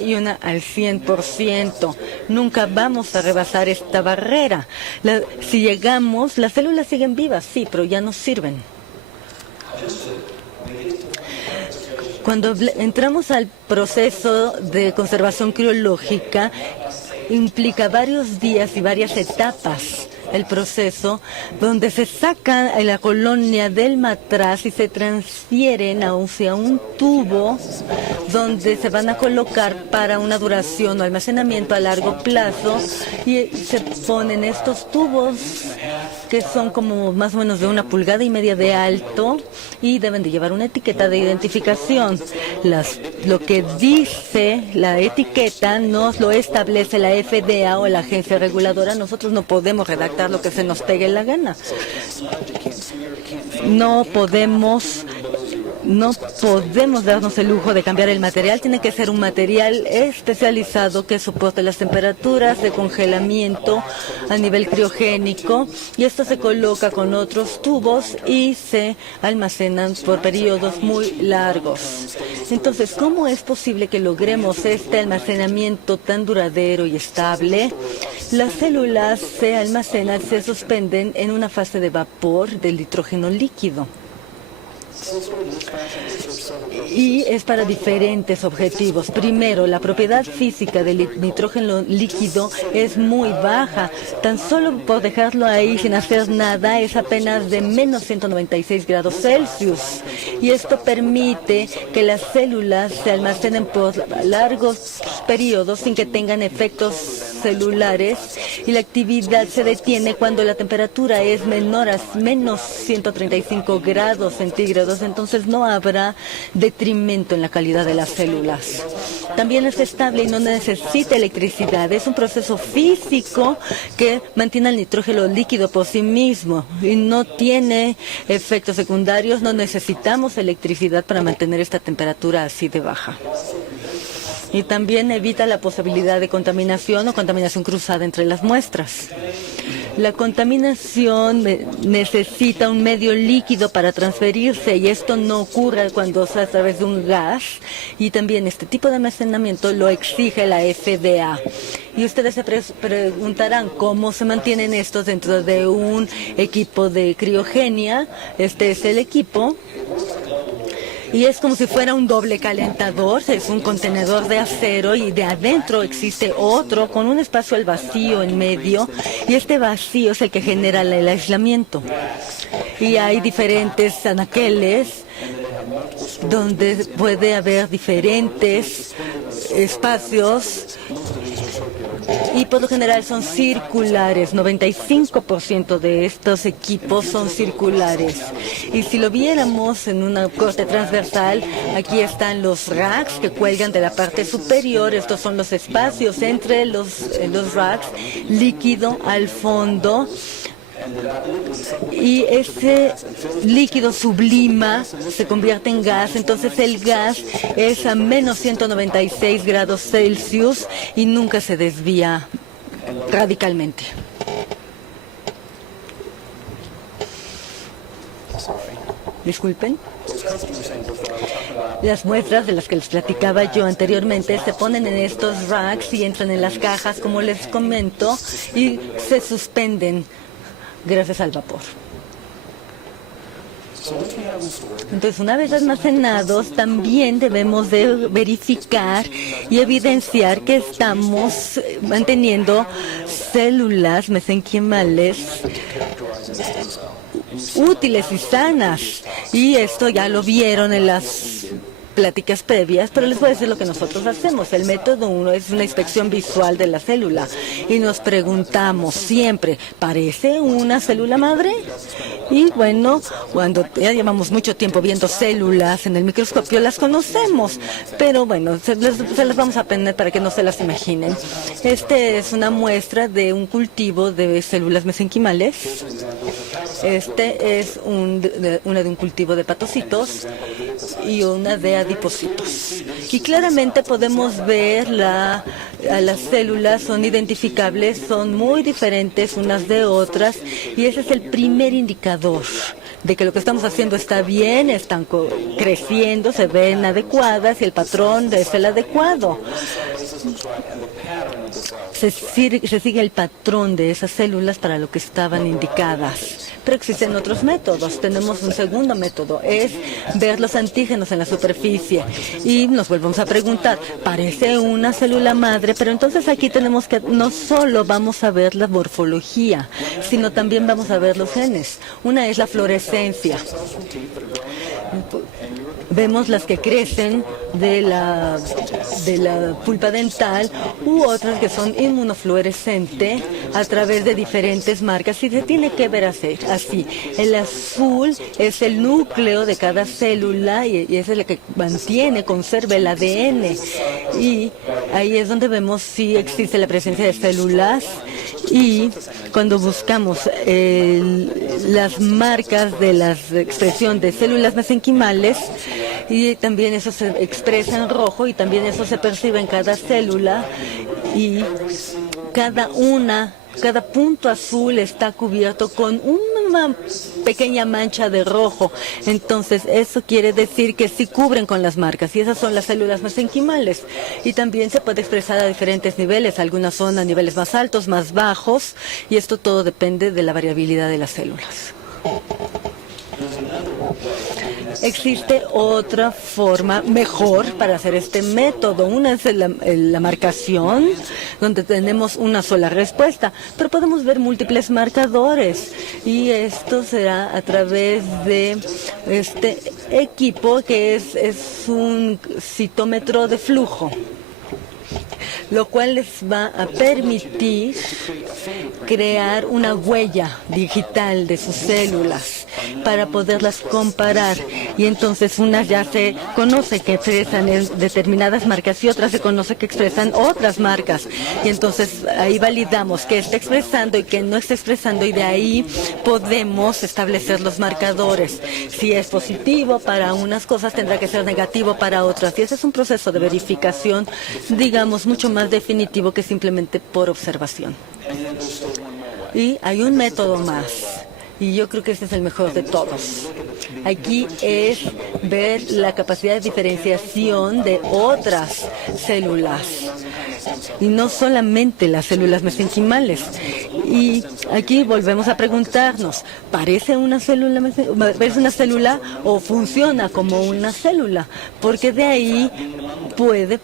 y una al 100%. Nunca vamos a rebasar esta barrera. Si llegamos, las células siguen vivas, sí, pero ya no sirven. Cuando entramos al proceso de conservación criológica, implica varios días y varias etapas. El proceso donde se saca la colonia del matraz y se transfieren hacia un tubo donde se van a colocar para una duración o almacenamiento a largo plazo, y se ponen estos tubos que son como más o menos de 1,5 pulgadas de alto y deben de llevar una etiqueta de identificación. Lo que dice la etiqueta nos lo establece la FDA o la agencia reguladora. Nosotros no podemos redactar lo que se nos pegue la gana. No podemos darnos el lujo de cambiar el material. Tiene que ser un material especializado que soporte las temperaturas de congelamiento a nivel criogénico, y esto se coloca con otros tubos y se almacenan por periodos muy largos. Entonces, ¿cómo es posible que logremos este almacenamiento tan duradero y estable? Las células se almacenan, se suspenden en una fase de vapor del nitrógeno líquido. Y es para diferentes objetivos. Primero, la propiedad física del nitrógeno líquido es muy baja. Tan solo por dejarlo ahí sin hacer nada es apenas de menos 196 grados Celsius. Y esto permite que las células se almacenen por largos periodos sin que tengan efectos celulares y la actividad se detiene cuando la temperatura es menor a menos 135 grados centígrados, entonces no habrá detrimento en la calidad de las células. También es estable y no necesita electricidad. Es un proceso físico que mantiene el nitrógeno líquido por sí mismo y no tiene efectos secundarios. No necesitamos electricidad para mantener esta temperatura así de baja. Y también evita la posibilidad de contaminación o contaminación cruzada entre las muestras. La contaminación necesita un medio líquido para transferirse y esto no ocurre cuando es a través de un gas, y también este tipo de almacenamiento lo exige la FDA. Y ustedes se preguntarán cómo se mantienen estos dentro de un equipo de criogenia. Este es el equipo. Y es como si fuera un doble calentador, es un contenedor de acero y de adentro existe otro con un espacio al vacío en medio, y este vacío es el que genera el aislamiento. Y hay diferentes anaqueles donde puede haber diferentes espacios y por lo general son circulares. 95% de estos equipos son circulares. Y si lo viéramos en una corte transversal, aquí están los racks que cuelgan de la parte superior. Estos son los espacios entre los racks, líquido al fondo. Y ese líquido sublima, se convierte en gas, entonces el gas es a menos 196 grados Celsius y nunca se desvía radicalmente. Disculpen. Las muestras de las que les platicaba yo anteriormente se ponen en estos racks y entran en las cajas, como les comento, y se suspenden gracias al vapor. Entonces, una vez almacenados, también debemos de verificar y evidenciar que estamos manteniendo células mesenquimales útiles y sanas. Y esto ya lo vieron en las pláticas previas, pero les voy a decir lo que nosotros hacemos. El método 1 es una inspección visual de la célula y nos preguntamos siempre, ¿parece una célula madre? Y bueno, cuando ya llevamos mucho tiempo viendo células en el microscopio, las conocemos, pero bueno, se las vamos a poner para que no se las imaginen. Este es una muestra de un cultivo de células mesenquimales. Este es una de un cultivo de patocitos y una de adipocitos. Y claramente podemos ver las células son identificables, son muy diferentes unas de otras, y ese es el primer indicador de que lo que estamos haciendo está bien, están creciendo, se ven adecuadas y el patrón es el adecuado. Se sigue el patrón de esas células para lo que estaban indicadas. Pero existen otros métodos. Tenemos un segundo método, es ver los antígenos en la superficie. Y nos volvemos a preguntar, parece una célula madre, pero entonces aquí tenemos que, no solo vamos a ver la morfología, sino también vamos a ver los genes. Una es la fluorescencia. Vemos las que crecen de la pulpa dental u otras que son inmunofluorescentes a través de diferentes marcas, y se tiene que ver así. El azul es el núcleo de cada célula y es el que conserva el ADN, y ahí es donde vemos si existe la presencia de células. Y cuando buscamos las marcas de la expresión de células mesenquimales, y también eso se expresa en rojo y también eso se percibe en cada célula, y cada punto azul está cubierto con una pequeña mancha de rojo. Entonces, eso quiere decir que sí cubren con las marcas, y esas son las células mesenquimales. Y también se puede expresar a diferentes niveles. Algunas son a niveles más altos, más bajos, y esto todo depende de la variabilidad de las células. Existe otra forma mejor para hacer este método. Una es la marcación, donde tenemos una sola respuesta, pero podemos ver múltiples marcadores, y esto será a través de este equipo que es un citómetro de flujo. lo cual les va a permitir crear una huella digital de sus células para poderlas comparar. Y entonces unas ya se conoce que expresan determinadas marcas y otras se conoce que expresan otras marcas. Y entonces ahí validamos que está expresando y que no está expresando, y de ahí podemos establecer los marcadores. Si es positivo para unas cosas, tendrá que ser negativo para otras. Y ese es un proceso de verificación, digamos, mucho más definitivo que simplemente por observación. Y hay un método más, y yo creo que este es el mejor de todos. Aquí es ver la capacidad de diferenciación de otras células, y no solamente las células mesenquimales. Y aquí volvemos a preguntarnos, ¿parece una célula o funciona como una célula? Porque de ahí puede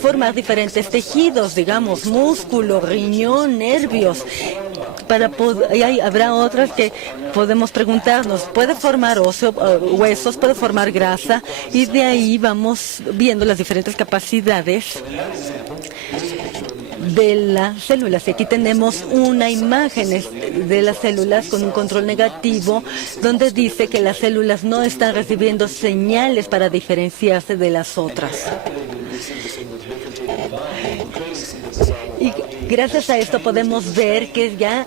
formar diferentes tejidos, digamos, músculo, riñón, nervios. Y habrá otras que podemos preguntarnos, ¿puede formar huesos, puede formar grasa? Y de ahí vamos viendo las diferentes capacidades de las células. Y aquí tenemos una imagen de las células con un control negativo, donde dice que las células no están recibiendo señales para diferenciarse de las otras. Y gracias a esto podemos ver que ya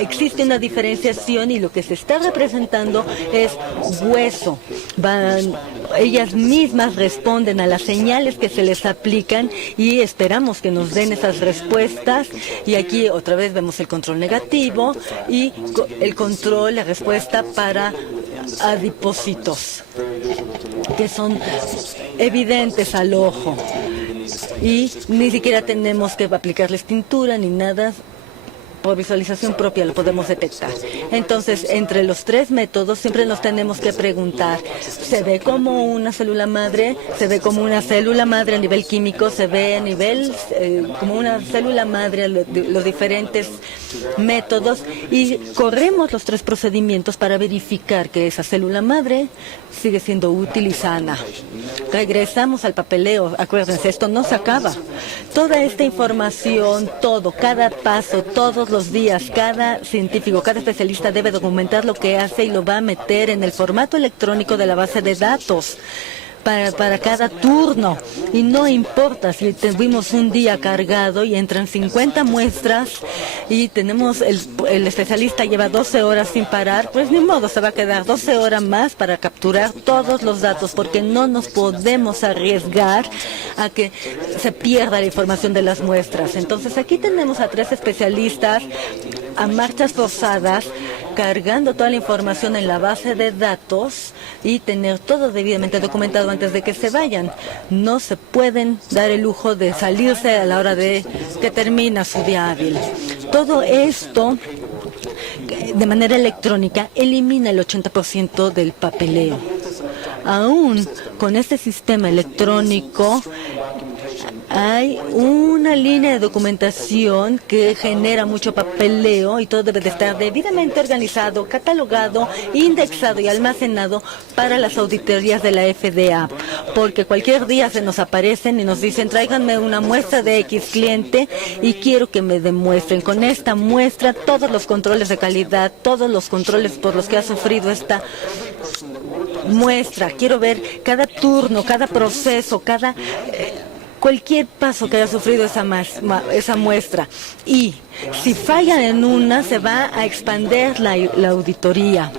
existe una diferenciación, y lo que se está representando es hueso. Ellas mismas responden a las señales que se les aplican y esperamos que nos den esas respuestas. Y aquí otra vez vemos el control negativo y la respuesta para adipocitos, que son evidentes al ojo. Y ni siquiera tenemos que aplicarles tintura ni nada. Por visualización propia lo podemos detectar. Entonces, entre los tres métodos siempre nos tenemos que preguntar, ¿se ve como una célula madre? ¿Se ve como una célula madre a nivel químico? ¿Se ve a nivel como una célula madre los diferentes métodos? Y corremos los tres procedimientos para verificar que esa célula madre sigue siendo útil y sana. Regresamos al papeleo. Acuérdense, esto no se acaba. Toda esta información, cada paso, todos los días, cada científico, cada especialista debe documentar lo que hace y lo va a meter en el formato electrónico de la base de datos para cada turno. Y no importa si tuvimos un día cargado y entran 50 muestras y tenemos el especialista lleva 12 horas sin parar, pues ni modo, se va a quedar 12 horas más para capturar todos los datos, porque no nos podemos arriesgar a que se pierda la información de las muestras. Entonces aquí tenemos a 3 especialistas a marchas forzadas, cargando toda la información en la base de datos y tener todo debidamente documentado antes de que se vayan. No se pueden dar el lujo de salirse a la hora de que termina su día hábil. Todo esto, de manera electrónica, elimina el 80% del papeleo. Aún con este sistema electrónico, hay una línea de documentación que genera mucho papeleo, y todo debe de estar debidamente organizado, catalogado, indexado y almacenado para las auditorías de la FDA, porque cualquier día se nos aparecen y nos dicen, tráiganme una muestra de X cliente y quiero que me demuestren con esta muestra todos los controles de calidad, todos los controles por los que ha sufrido esta muestra. Quiero ver cada turno, cada proceso, cualquier paso que haya sufrido esa muestra. Y si fallan en una, se va a expandir la auditoría.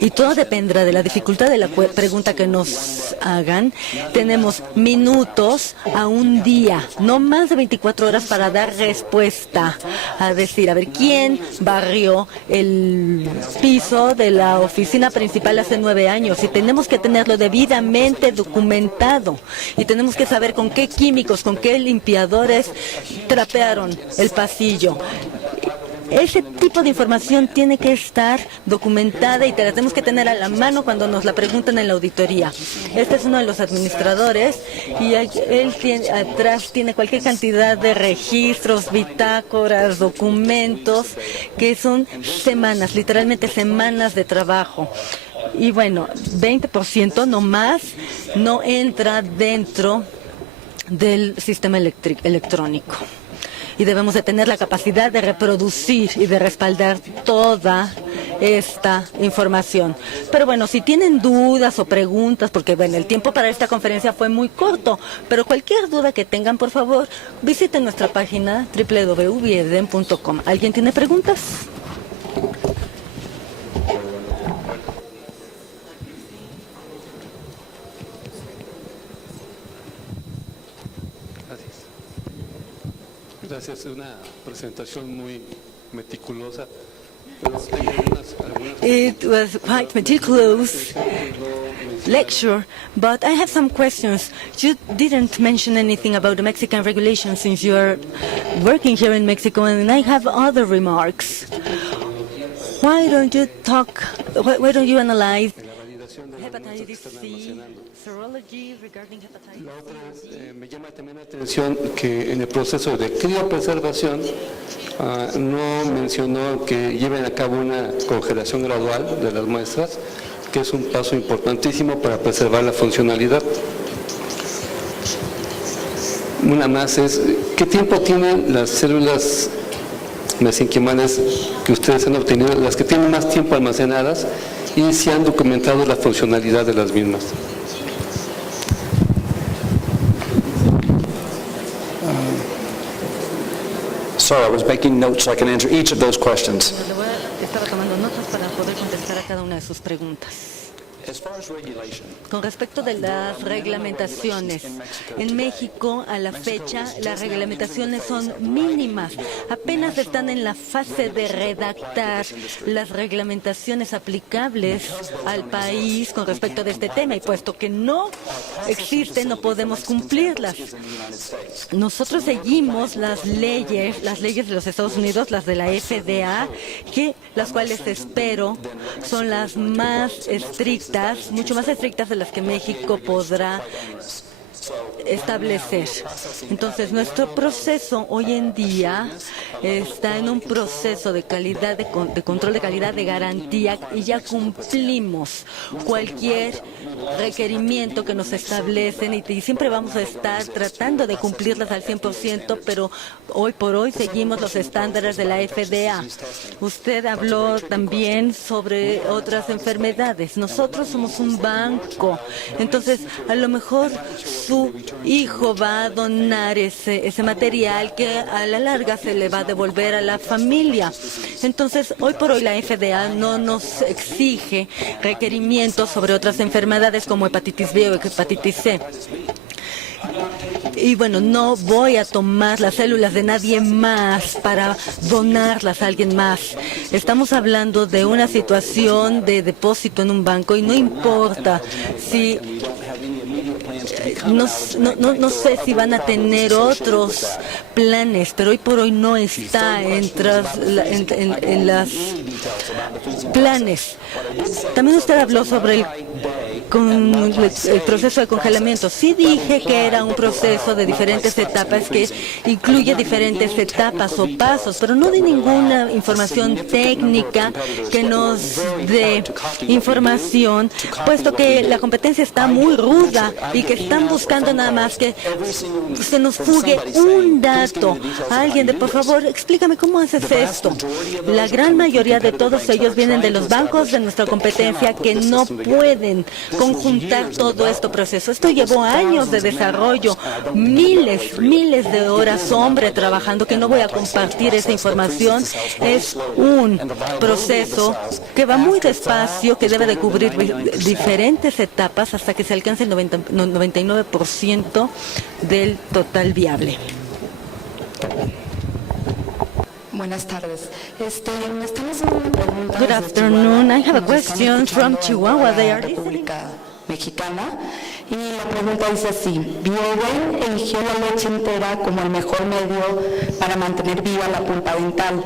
Y todo dependerá de la dificultad de la pregunta que nos hagan. Tenemos minutos a un día, no más de 24 horas para dar respuesta. A decir, a ver, ¿quién barrió el piso de la oficina principal hace 9 años? Y tenemos que tenerlo debidamente documentado. Y tenemos que saber con qué químicos, con qué limpiadores trapearon el pasillo. Ese tipo de información tiene que estar documentada y la tenemos que tener a la mano cuando nos la preguntan en la auditoría. Este es uno de los administradores y él atrás tiene cualquier cantidad de registros, bitácoras, documentos, que son semanas, literalmente semanas de trabajo. Y bueno, 20% no más no entra dentro del sistema electrónico. Y debemos de tener la capacidad de reproducir y de respaldar toda esta información. Pero bueno, si tienen dudas o preguntas, porque bueno, el tiempo para esta conferencia fue muy corto, pero cualquier duda que tengan, por favor, visiten nuestra página www.bioeden.com. ¿Alguien tiene preguntas? Gracias, una presentación muy meticulosa. Pero tengo algunas It was quite meticulous lecture, but I have some questions. You didn't mention anything about the Mexican regulations since you are working here in Mexico, and I have other remarks. Why don't you analyze hepatitis C, serology regarding hepatitis C? me llama también la atención que en el proceso de criopreservación no mencionó que lleven a cabo una congelación gradual de las muestras, que es un paso importantísimo para preservar la funcionalidad. Una más es, ¿qué tiempo tienen las células mesenquimales que ustedes han obtenido, las que tienen más tiempo almacenadas, y si han documentado la funcionalidad de las mismas? Sorry, I was making notes so I can answer each of those questions. Estaba tomando notas para poder contestar a cada una de sus preguntas. As far as regulation, Con respecto de las reglamentaciones, en México a la fecha las reglamentaciones son mínimas. Apenas están en la fase de redactar las reglamentaciones aplicables al país con respecto de este tema, y puesto que no existen, no podemos cumplirlas. Nosotros seguimos las leyes de los Estados Unidos, las de la FDA, las cuales espero son las más estrictas, mucho más estrictas de las que México podrá establecer. Entonces, nuestro proceso hoy en día está en un proceso de calidad, de control de calidad, de garantía, y ya cumplimos cualquier requerimiento que nos establecen, y siempre vamos a estar tratando de cumplirlas al 100%, pero hoy por hoy seguimos los estándares de la FDA. Usted habló también sobre otras enfermedades. Nosotros somos un banco, entonces a lo mejor su hijo va a donar ese material que a la larga se le va a devolver a la familia. Entonces, hoy por hoy la FDA no nos exige requerimientos sobre otras enfermedades como hepatitis B o hepatitis C. Y bueno, no voy a tomar las células de nadie más para donarlas a alguien más. Estamos hablando de una situación de depósito en un banco, y no importa si no sé si van a tener otros planes, pero hoy por hoy no está en las planes. También usted habló sobre el proceso de congelamiento. Sí dije que era un proceso de diferentes etapas que incluye diferentes etapas o pasos, pero no di ninguna información técnica que nos dé información, puesto que la competencia está muy ruda y que están buscando nada más que se nos fugue un dato. Alguien, por favor, explícame cómo haces esto. La gran mayoría de todos ellos vienen de los bancos de nuestra competencia, que no pueden conjuntar todo este proceso. Esto llevó años de desarrollo, miles de horas hombre trabajando, que no voy a compartir esa información. Es un proceso que va muy despacio, que debe de cubrir diferentes etapas hasta que se alcance el 99% del total viable. Buenas tardes. Me están haciendo una pregunta. Good afternoon. I have a question from Chihuahua. They are República Mexicana. Y la pregunta dice así: Bioeden eligió la leche entera como el mejor medio para mantener viva la pulpa dental.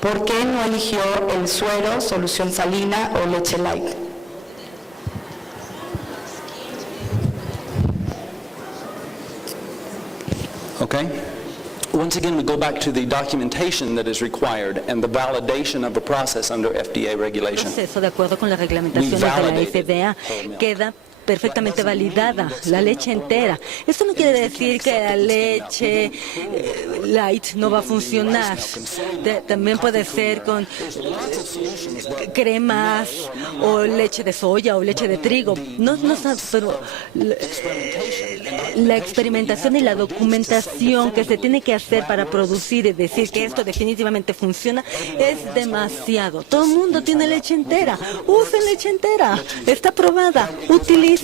¿Por qué no eligió el suero, solución salina o leche light? okay? Once again, we go back to the documentation that is required and the validation of the process under FDA regulation. proceso, de acuerdo con las reglamentaciones de la FDA, queda perfectamente validada, la leche entera. Esto no quiere decir que la leche light no va a funcionar. También puede ser con cremas o leche de soya o leche de trigo. Pero la experimentación y la documentación que se tiene que hacer para producir y decir que esto definitivamente funciona es demasiado. Todo el mundo tiene leche entera. Usen leche entera. Está probada. Utilícenla.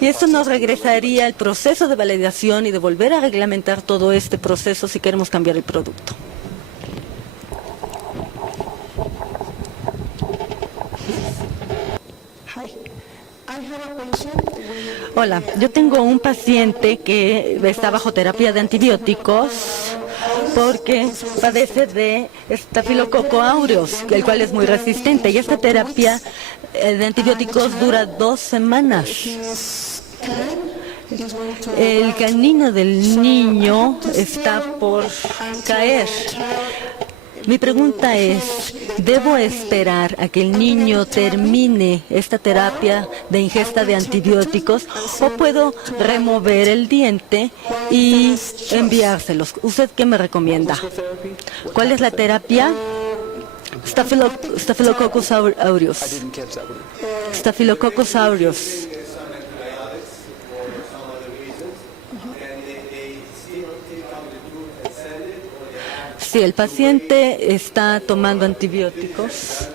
Y eso nos regresaría al proceso de validación y de volver a reglamentar todo este proceso si queremos cambiar el producto. Hola, yo tengo un paciente que está bajo terapia de antibióticos porque padece de Staphylococcus aureus, el cual es muy resistente, y esta terapia de antibióticos dura 2 semanas. El canino del niño está por caer. Mi pregunta es, ¿debo esperar a que el niño termine esta terapia de ingesta de antibióticos o puedo remover el diente y enviárselos? ¿Usted qué me recomienda? ¿Cuál es la terapia? Staphylococcus aureus. Staphylococcus aureus. Sí, el paciente está tomando antibióticos.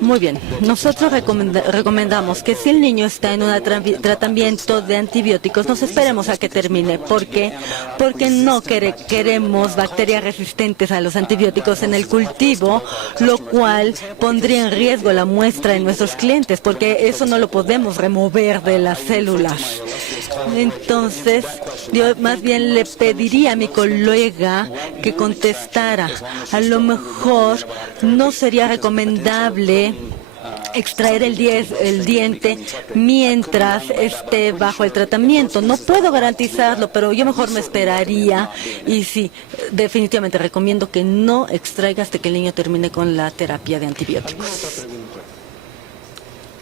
Muy bien, nosotros recomendamos que si el niño está en un tratamiento de antibióticos, nos esperemos a que termine. ¿Por qué? Porque no queremos bacterias resistentes a los antibióticos en el cultivo, lo cual pondría en riesgo la muestra de nuestros clientes, porque eso no lo podemos remover de las células. Entonces, yo más bien le pediría a mi colega que contestara. A lo mejor no sería recomendable extraer el diente mientras esté bajo el tratamiento. No puedo garantizarlo, pero yo mejor me esperaría y sí, definitivamente recomiendo que no extraiga hasta que el niño termine con la terapia de antibióticos.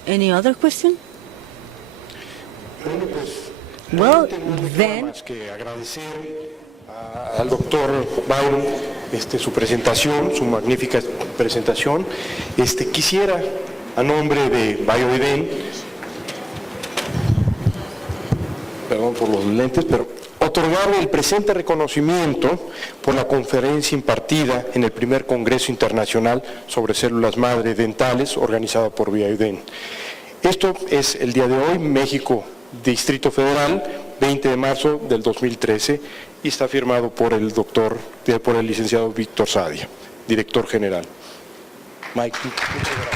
Any other question? Well, then, más que agradecer al doctor Byron su presentación, su magnífica presentación. Quisiera, a nombre de Bioeden, perdón por los lentes, pero otorgarle el presente reconocimiento por la conferencia impartida en el primer Congreso Internacional sobre Células Madre Dentales, organizada por Bioeden. Esto es el día de hoy, México, Distrito Federal, 20 de marzo del 2013, y está firmado por el licenciado Víctor Sadia, director general. Mike, muchas gracias.